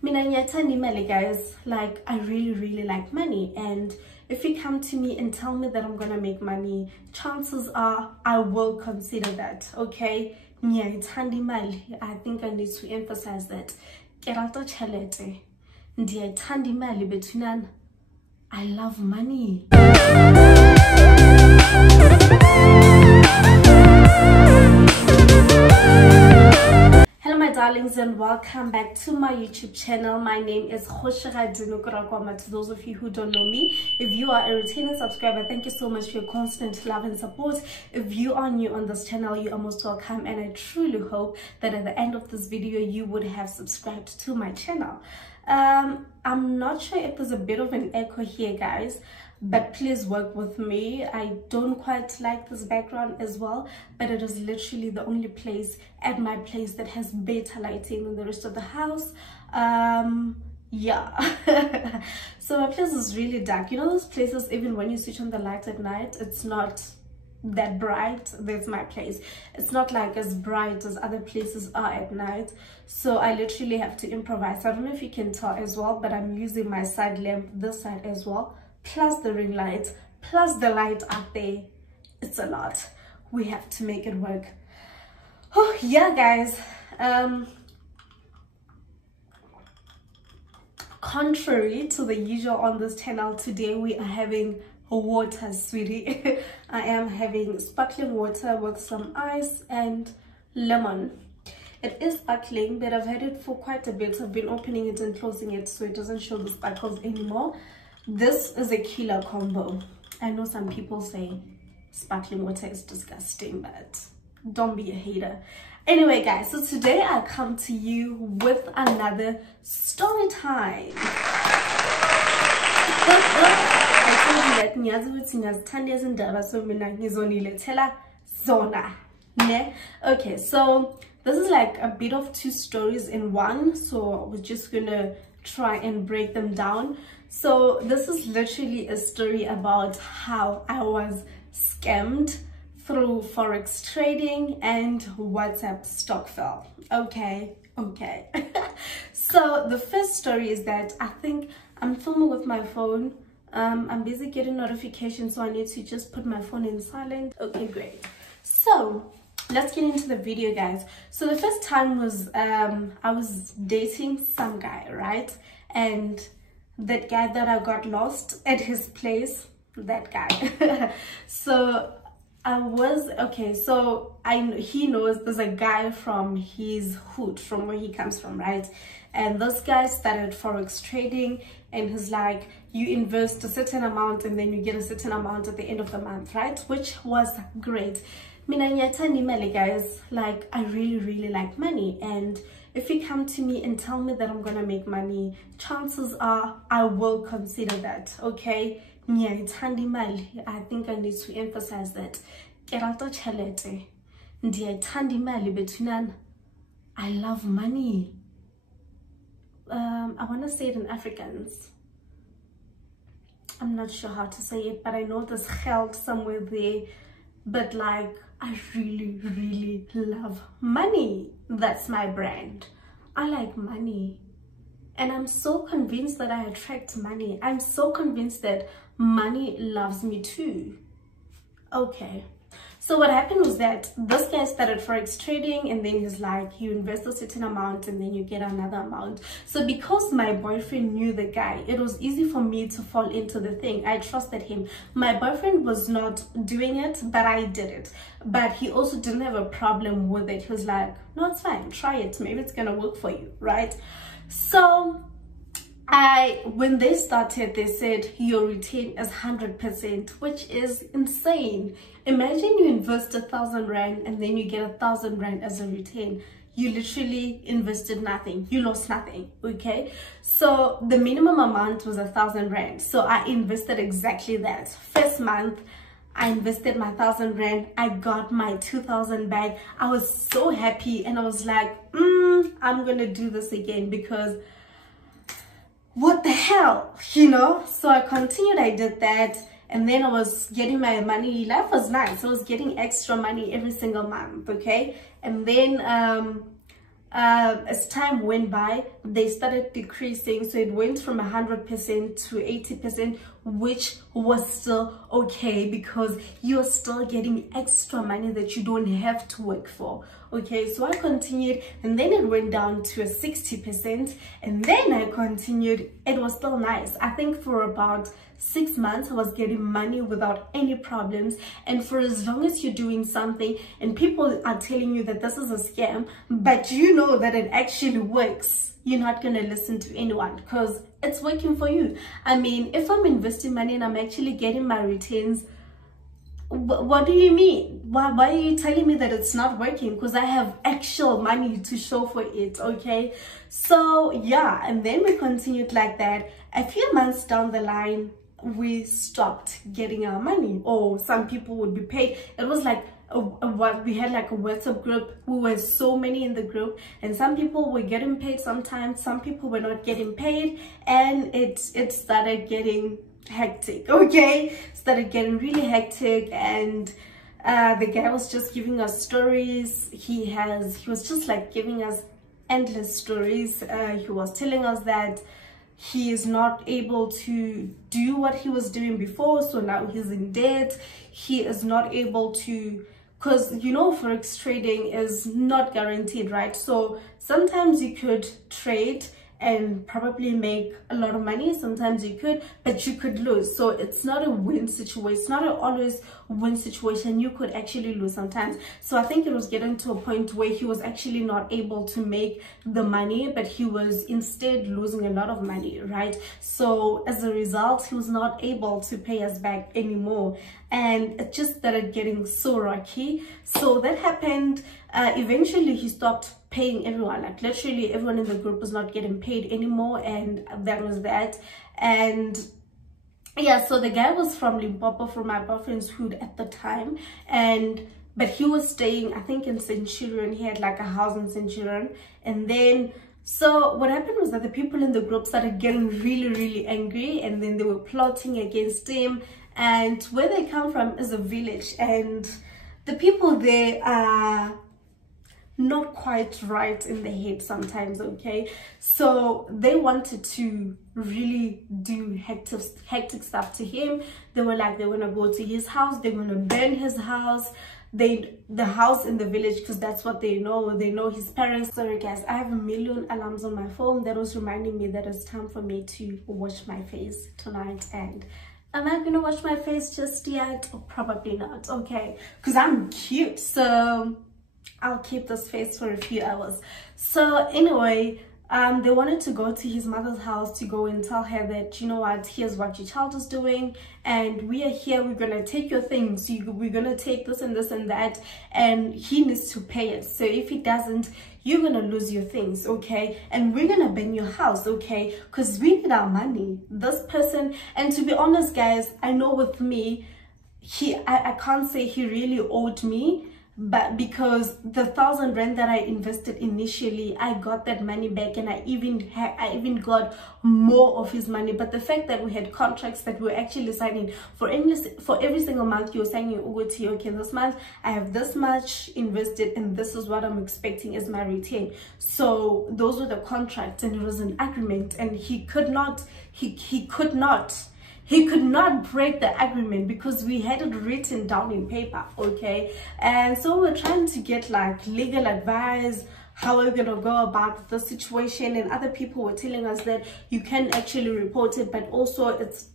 Mina ngiyathanda imali, guys. Like, I really like money, and if you come to me and tell me that I'm gonna make money, chances are I will consider that. Okay, ngiyayithanda imali. I think I need to emphasize that. Ke rata tjhelete. Ndiyayithanda imali between I love money. Hello my darlings, and welcome back to my YouTube channel. My name is Kgoshigadi, Noko Rakoma. To those of you who don't know me, if you are a returning subscriber, thank you so much for your constant love and support. If you are new on this channel, you are most welcome, and I truly hope that at the end of this video you would have subscribed to my channel. I'm not sure if there's a bit of an echo here, guys, but please work with me. I don't quite like this background as well, but it is literally the only place at my place that has better lighting than the rest of the house. Yeah. So my place is really dark. You know those places, even when you switch on the lights at night, it's not that bright. That's my place. It's not like as bright as other places are at night, so I literally have to improvise. I don't know if you can tell as well, but I'm using my side lamp this side as well, plus the ring light, plus the light up there. It's a lot. We have to make it work. Oh yeah, guys. Contrary to the usual on this channel, today we are having water, sweetie. I am having sparkling water with some ice and lemon. It is sparkling, but I've had it for quite a bit. I've been opening it and closing it so it doesn't show the sparkles anymore. This is a killer combo. I know some people say sparkling water is disgusting, but don't be a hater. Anyway, guys, so today I come to you with another story time. I told you that okay, so this is like a bit of two stories in one, so we're just gonna try and break them down. So this is literally a story about how I was scammed through Forex trading and WhatsApp Stokvel. Okay. So the first story is that I think I'm filming with my phone. I'm busy getting notifications, so I need to just put my phone in silent. Okay, great. So let's get into the video, guys. So the first time was I was dating some guy, right? And that guy that I got lost at his place, that guy. So I was okay, so he knows there's a guy from his hood, from where he comes from, right? And this guy started Forex trading, and he's like, you invest a certain amount and then you get a certain amount at the end of the month, right? Which was great. Mina ngiyathanda imali, guys. Like, I really like money, and if you come to me and tell me that I'm gonna make money, chances are I will consider that. Okay, ngiyayithanda imali. I think I need to emphasize that. Ke rata tjhelete. Ndiyayithanda imali between I love money. I want to say it in Afrikaans. I'm not sure how to say it, but I know there's geld somewhere there. But like, I really love money. That's my brand. I like money, and I'm so convinced that I attract money. I'm so convinced that money loves me too. Okay, so what happened was that this guy started Forex trading, and then he's like, you invest a certain amount and then you get another amount. So because my boyfriend knew the guy, it was easy for me to fall into the thing. I trusted him. My boyfriend was not doing it, but I did it. But he also didn't have a problem with it. He was like, no, it's fine, try it, maybe it's gonna work for you, right? So when they started, they said your return is 100%, which is insane. Imagine you invest 1,000 rand and then you get 1,000 rand as a return. You literally invested nothing, you lost nothing. Okay, so the minimum amount was 1,000 rand, so I invested exactly that. First month I invested my 1,000 rand, I got my 2,000 back. I was so happy, and I was like, I'm gonna do this again, because what the hell, you know? So I continued, I did that, and then I was getting my money. Life was nice. I was getting extra money every single month, okay? And then as time went by, they started decreasing. So it went from 100% to 80%, which was still okay because you're still getting extra money that you don't have to work for. Okay, so I continued, and then it went down to a 60%, and then I continued. It was still nice. I think for about 6 months I was getting money without any problems. And for as long as you're doing something and people are telling you that this is a scam, but you know that it actually works, you're not going to listen to anyone because it's working for you. I mean, if I'm investing money and I'm actually getting my returns, what do you mean? Why are you telling me that it's not working? Because I have actual money to show for it. Okay, so yeah, and then we continued like that. A few months down the line, we stopped getting our money, or some people would be paid. It was like what we had, like a WhatsApp group. We were so many in the group, and some people were getting paid sometimes, some people were not getting paid, and it started getting hectic. Okay, started getting really hectic. And the guy was just giving us stories. He was just like giving us endless stories. He was telling us that he is not able to do what he was doing before, so now he's in debt. He is not able to, because you know, Forex trading is not guaranteed, right? So sometimes you could trade and probably make a lot of money, sometimes you could, but you could lose. So it's not a win situation, it's not an always win situation. You could actually lose sometimes. So I think it was getting to a point where he was actually not able to make the money, but he was instead losing a lot of money, right? So as a result, he was not able to pay us back anymore, and it just started getting so rocky. So that happened. Eventually he stopped paying everyone. Like literally everyone in the group was not getting paid anymore, and that was that. And yeah, so the guy was from Limpopo, from my boyfriend's hood at the time, but he was staying, I think, in Centurion. He had like a house in Centurion. And then so what happened was that the people in the group started getting really angry, and then they were plotting against him. And where they come from is a village, and the people there are not quite right in the head sometimes. Okay, so they wanted to really do hectic stuff to him. They were like, they want to go to his house, they want to burn his house, the house in the village, because that's what they know his parents. Sorry guys, I have a million alarms on my phone that was reminding me that it's time for me to wash my face tonight. And am I gonna wash my face just yet? Or probably not. Okay, because I'm cute, so I'll keep this face for a few hours. So anyway, they wanted to go to his mother's house to go and tell her that, you know what, here's what your child is doing, and we are here, we're gonna take your things, we're gonna take this and this and that, and he needs to pay it. So if he doesn't, you're gonna lose your things, okay? And we're gonna burn your house, okay? Because we need our money. This person, and to be honest guys, I know with me, I can't say he really owed me, but because the 1,000 rand that I invested initially, I got that money back, and I even got more of his money. But the fact that we had contracts that we were actually signing for every single month, you're saying, okay, this month I have this much invested, and this is what I'm expecting as my return. So those were the contracts, and it was an agreement, and he could not break the agreement because we had it written down in paper, okay? And so we're trying to get like legal advice, how we're gonna go about the situation. And other people were telling us that you can actually report it, but also it's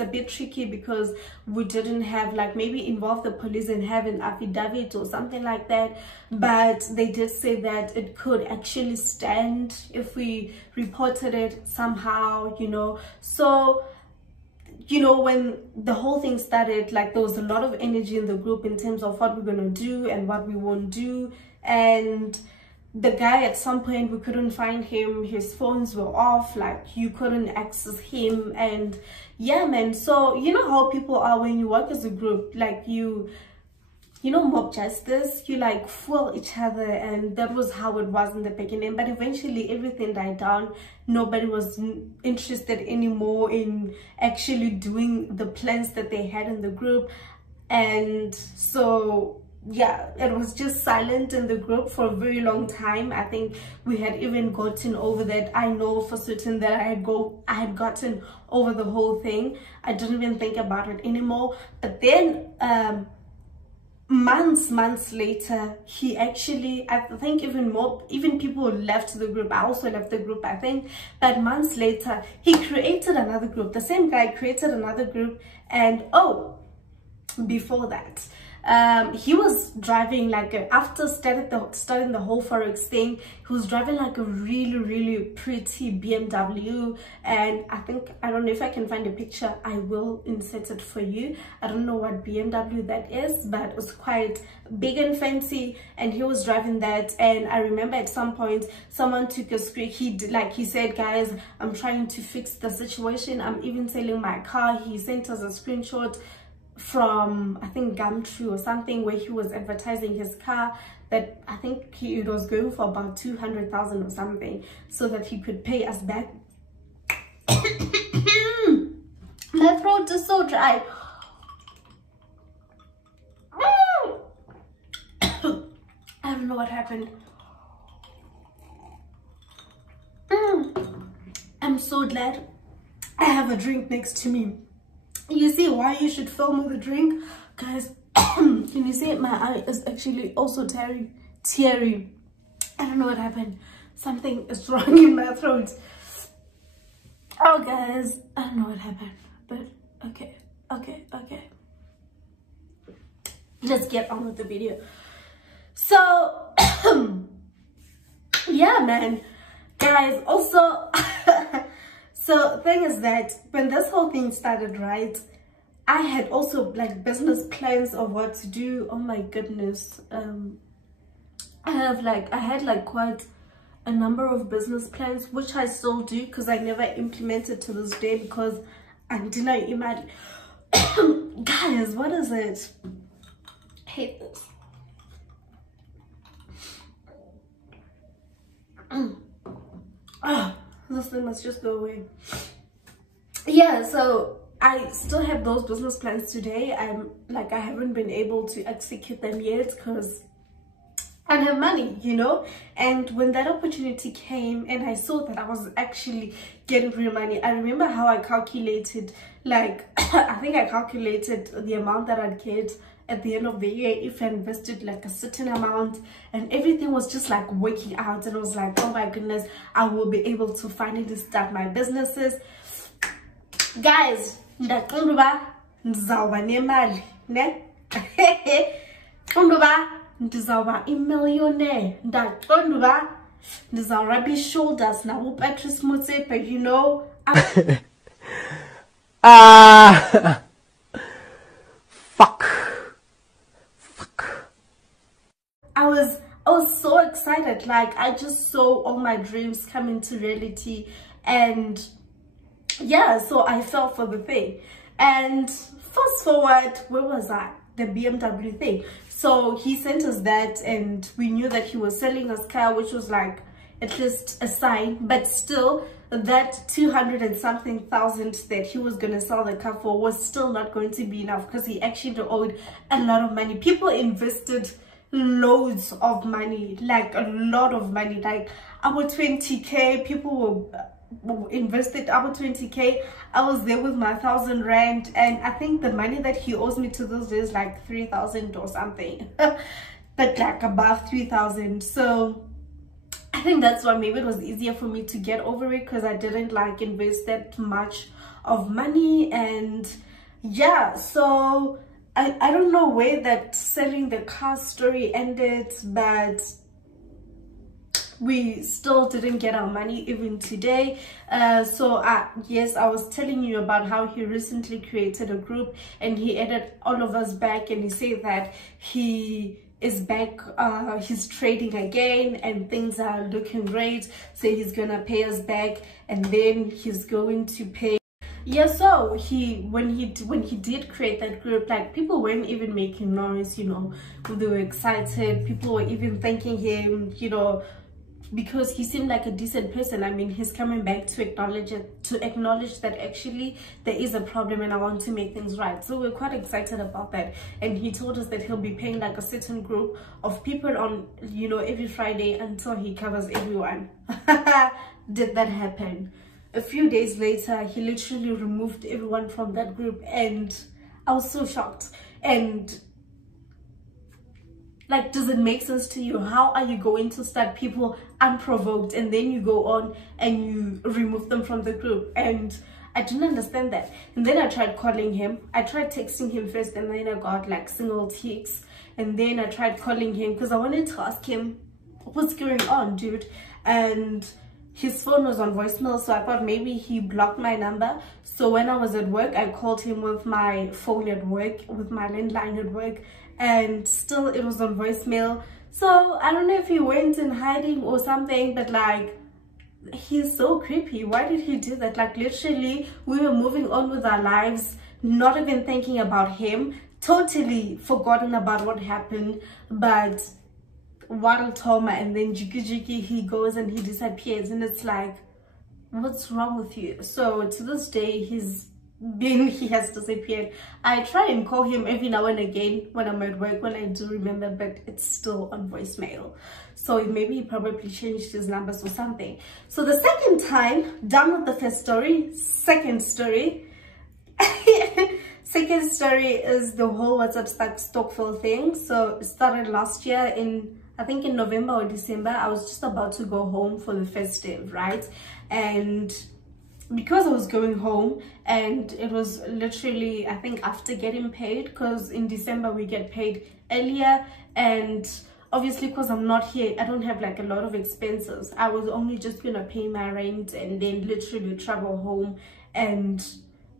a bit tricky because we didn't have, like, maybe involve the police and have an affidavit or something like that. But they did say that it could actually stand if we reported it somehow, you know. So, you know, when the whole thing started, like, there was a lot of energy in the group in terms of what we're gonna do and what we won't do. And the guy, at some point, we couldn't find him, his phones were off, like you couldn't access him. And yeah man, so you know how people are when you work as a group, like you know, mob justice, you like fool each other, and that was how it was in the beginning. But eventually everything died down. Nobody was interested anymore in actually doing the plans that they had in the group. And so yeah, it was just silent in the group for a very long time. I think we had even gotten over that. I know for certain that I had gotten over the whole thing. I didn't even think about it anymore. But then months later, he actually, I think even people left the group. I also left the group, I think. But months later, he created another group. The same guy created another group. And before that, he was driving like after starting the whole Forex thing, he was driving like a really pretty BMW. And I don't know if I can find a picture. I will insert it for you. I don't know what BMW that is, but it was quite big and fancy, and he was driving that. And I remember at some point someone took a screen. He said, guys, I'm trying to fix the situation, I'm even selling my car. He sent us a screenshot from, I think, Gumtree or something, where he was advertising his car that I think it was going for about 200,000 or something, so that he could pay us back. My throat is so dry. I don't know what happened. I'm so glad I have a drink next to me. You see why you should film with a drink, guys? Can you see it? My eye is actually also teary. I don't know what happened. Something is wrong in my throat. Oh, guys, I don't know what happened, but okay. Let's get on with the video. So yeah, man, guys, also so thing is that when this whole thing started, right, I had also like business plans of what to do. Oh my goodness. I had like quite a number of business plans, which I still do, because I never implemented to this day because I didn't imagine. Guys, what is it? I hate this. This thing must just go away. Yeah, so I still have those business plans today. I haven't been able to execute them yet because I don't have money, you know. And when that opportunity came and I saw that I was actually getting real money, I remember how I calculated, like I think I calculated the amount that I'd get at the end of the year if I invested like a certain amount, and everything was just like working out, and I was like, oh my goodness, I will be able to finally start my businesses. Guys, ndaqonda ndizawuba nemali ne qonda ndizawuba imillionaire, ndaqonda ndizawurub shoulders now Patrice Motsepe, you know. Fuck. I was so excited. Like, I just saw all my dreams come into reality. And yeah, so I fell for the thing. And fast forward, where was I? The BMW thing. So he sent us that, and we knew that he was selling us car, which was like at least a sign. But still, that 200 and something thousand that he was gonna sell the car for was still not going to be enough, because he actually owed a lot of money. People invested loads of money, like a lot of money, like our 20k. People were invested our 20k. I was there with my 1,000 rand, and I think the money that he owes me to those days like 3,000 or something, but like above 3,000. So I think that's why maybe it was easier for me to get over it, because I didn't like invest that much of money. And yeah, so I don't know where that selling the car story ended, but we still didn't get our money even today. Yes, I was telling you about how he recently created a group and he added all of us back, and he said that he is back, he's trading again and things are looking great, so he's gonna pay us back, and then he's going to pay. Yeah, so when he did create that group, like, people weren't even making noise, you know. They were excited. People were even thanking him, you know, because he seemed like a decent person. I mean, he's coming back to acknowledge it, to acknowledge that actually there is a problem and I want to make things right. So we're quite excited about that. And he told us that he'll be paying like a certain group of people on, you know, every Friday until he covers everyone. Did that happen? A few days later, he literally removed everyone from that group, and I was so shocked. And like, does it make sense to you? How are you going to start people unprovoked and then you go on and you remove them from the group? And I didn't understand that. And then I tried calling him. I tried texting him first, and then I got like single ticks. And then I tried calling him because I wanted to ask him, what's going on, dude? And his phone was on voicemail, so I thought maybe he blocked my number. So when I was at work, I called him with my phone at work, with my landline at work, and still it was on voicemail. So I don't know if he went in hiding or something, but like, he's so creepy. Why did he do that? Like, literally we were moving on with our lives, not even thinking about him, totally forgotten about what happened. But Waddle Toma, and then Jiki he goes and he disappears, and it's like, what's wrong with you? So to this day he has disappeared. I try and call him every now and again when I'm at work, when I do remember, but it's still on voicemail. So maybe he probably changed his numbers or something. So the second time, done with the first story, second story second story is the whole WhatsApp Stokvel thing. So it started last year I think in November or December. I was just about to go home for the festive, right? And because I was going home, and it was literally, I think, after getting paid, because in December we get paid earlier, and obviously because I'm not here, I don't have like a lot of expenses. I was only just gonna pay my rent and then literally travel home and,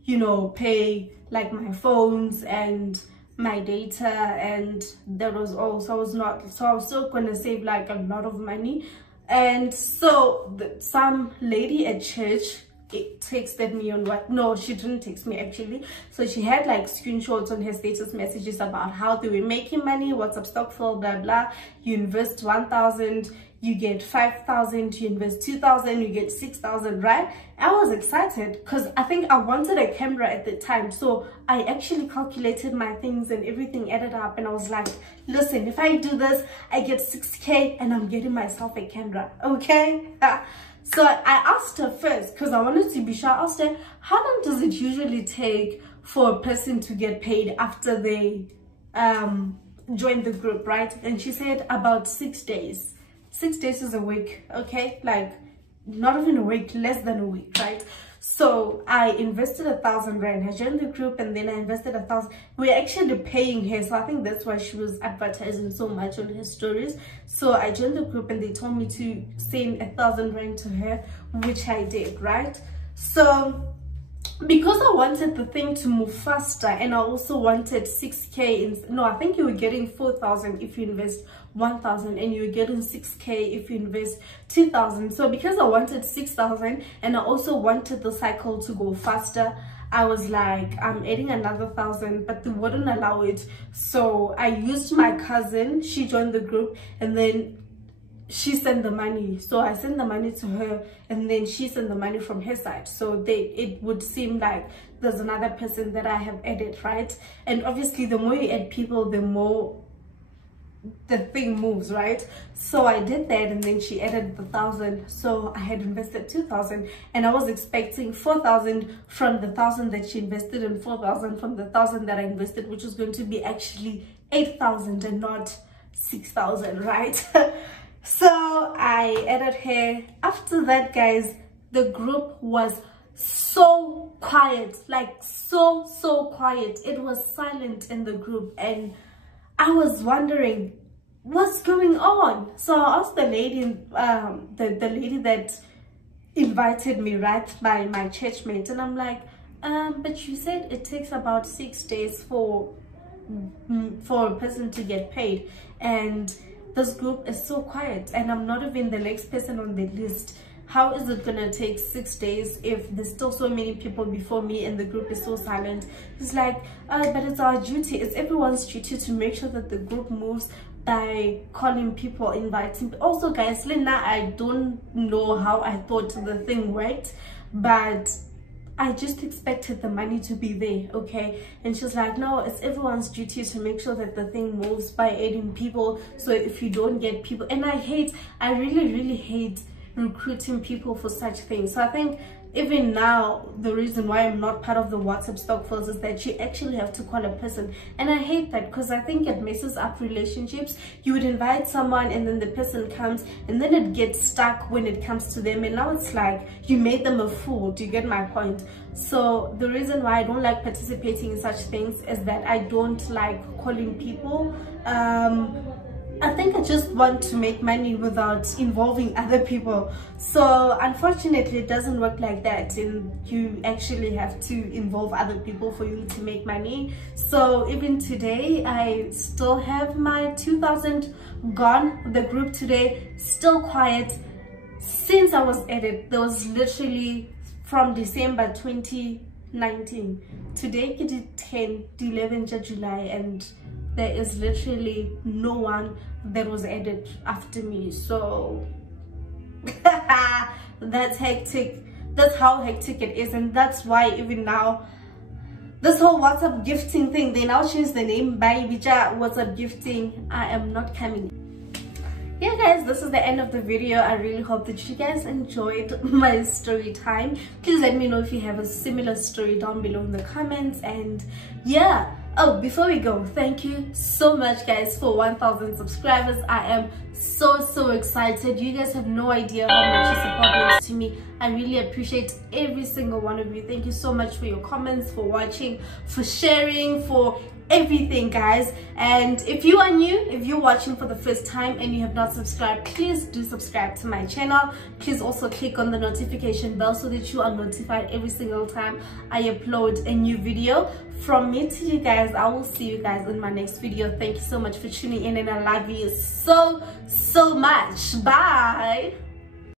you know, pay like my phones and my data, and that was all. So I was still gonna save like a lot of money. And so some lady at church, it texted me on what, no, she didn't text me actually. So she had like screenshots on her status messages about how they were making money, WhatsApp Stokvel, blah blah. You invest 1,000, you get 5,000, you invest 2,000, you get 6,000, right? I was excited because I think I wanted a camera at the time. So I actually calculated my things and everything added up, and I was like, listen, if I do this, I get 6K and I'm getting myself a camera, okay? So I asked her first, because I wanted to be sure. I asked her, how long does it usually take for a person to get paid after they join the group, right? And she said about 6 days. 6 days is a week, okay? Like, not even a week, less than a week, right? So I invested 1,000 rand. I joined the group, and then I invested 1,000. We're actually paying her, so I think that's why she was advertising so much on her stories. So I joined the group, and they told me to send 1,000 rand to her, which I did, right? So because I wanted the thing to move faster, and I also wanted 6K no, I think you were getting 4,000 if you invest 1,000, and you're getting 6K if you invest 2,000. So because I wanted 6,000 and I also wanted the cycle to go faster, I was like, I'm adding another 1,000, but they wouldn't allow it. So I used my cousin. She joined the group, and then she sent the money. So I sent the money to her, and then she sent the money from her side. So it would seem like there's another person that I have added, right? And obviously the more you add people, the more the thing moves, right? So I did that, and then she added the 1,000. So I had invested 2,000, and I was expecting 4,000 from the 1,000 that she invested, and 4,000 from the 1,000 that I invested, which was going to be actually 8,000 and not 6,000, right? So I added her. After that, guys, the group was so quiet, like so quiet. It was silent in the group, and I was wondering what's going on. So I asked the lady, the lady that invited me, right, my church mate, and I'm like, but you said it takes about 6 days for a person to get paid, and this group is so quiet, and I'm not even the next person on the list. How is it gonna take 6 days if there's still so many people before me and the group is so silent? It's like, but it's our duty, it's everyone's duty to make sure that the group moves by calling people, inviting. Also guys, Lena, I don't know how I thought the thing worked, but I just expected the money to be there, okay? And she's like, no, it's everyone's duty to make sure that the thing moves by adding people. So if you don't get people, and I really hate recruiting people for such things. So I think even now, the reason why I'm not part of the WhatsApp Stokvels is that you actually have to call a person, and I hate that because I think it messes up relationships. You would invite someone and then the person comes and then it gets stuck when it comes to them, and now it's like you made them a fool. Do you get my point? So the reason why I don't like participating in such things is that I don't like calling people. I think I just want to make money without involving other people. So unfortunately, it doesn't work like that, and you actually have to involve other people for you to make money. So even today, I still have my 2,000 gone. The group today still quiet. Since I was added, there was literally from December 2019. Today it is 11th July, and there is literally no one that was added after me. So that's hectic. That's how hectic it is, and that's why even now this whole WhatsApp gifting thing, they now change the name by Bija WhatsApp gifting. I am not coming. Yeah guys, this is the end of the video. I really hope that you guys enjoyed my story time. Please let me know if you have a similar story down below in the comments. And yeah, oh, before we go, thank you so much guys for 1,000 subscribers. I am so excited. You guys have no idea how much your support means to me. I really appreciate every single one of you. Thank you so much for your comments, for watching, for sharing, for everything guys. And if you are new, if you're watching for the first time and you have not subscribed, please do subscribe to my channel. Please also click on the notification bell so that you are notified every single time I upload a new video. From me to you guys, I will see you guys in my next video. Thank you so much for tuning in, and I love you so much. Bye.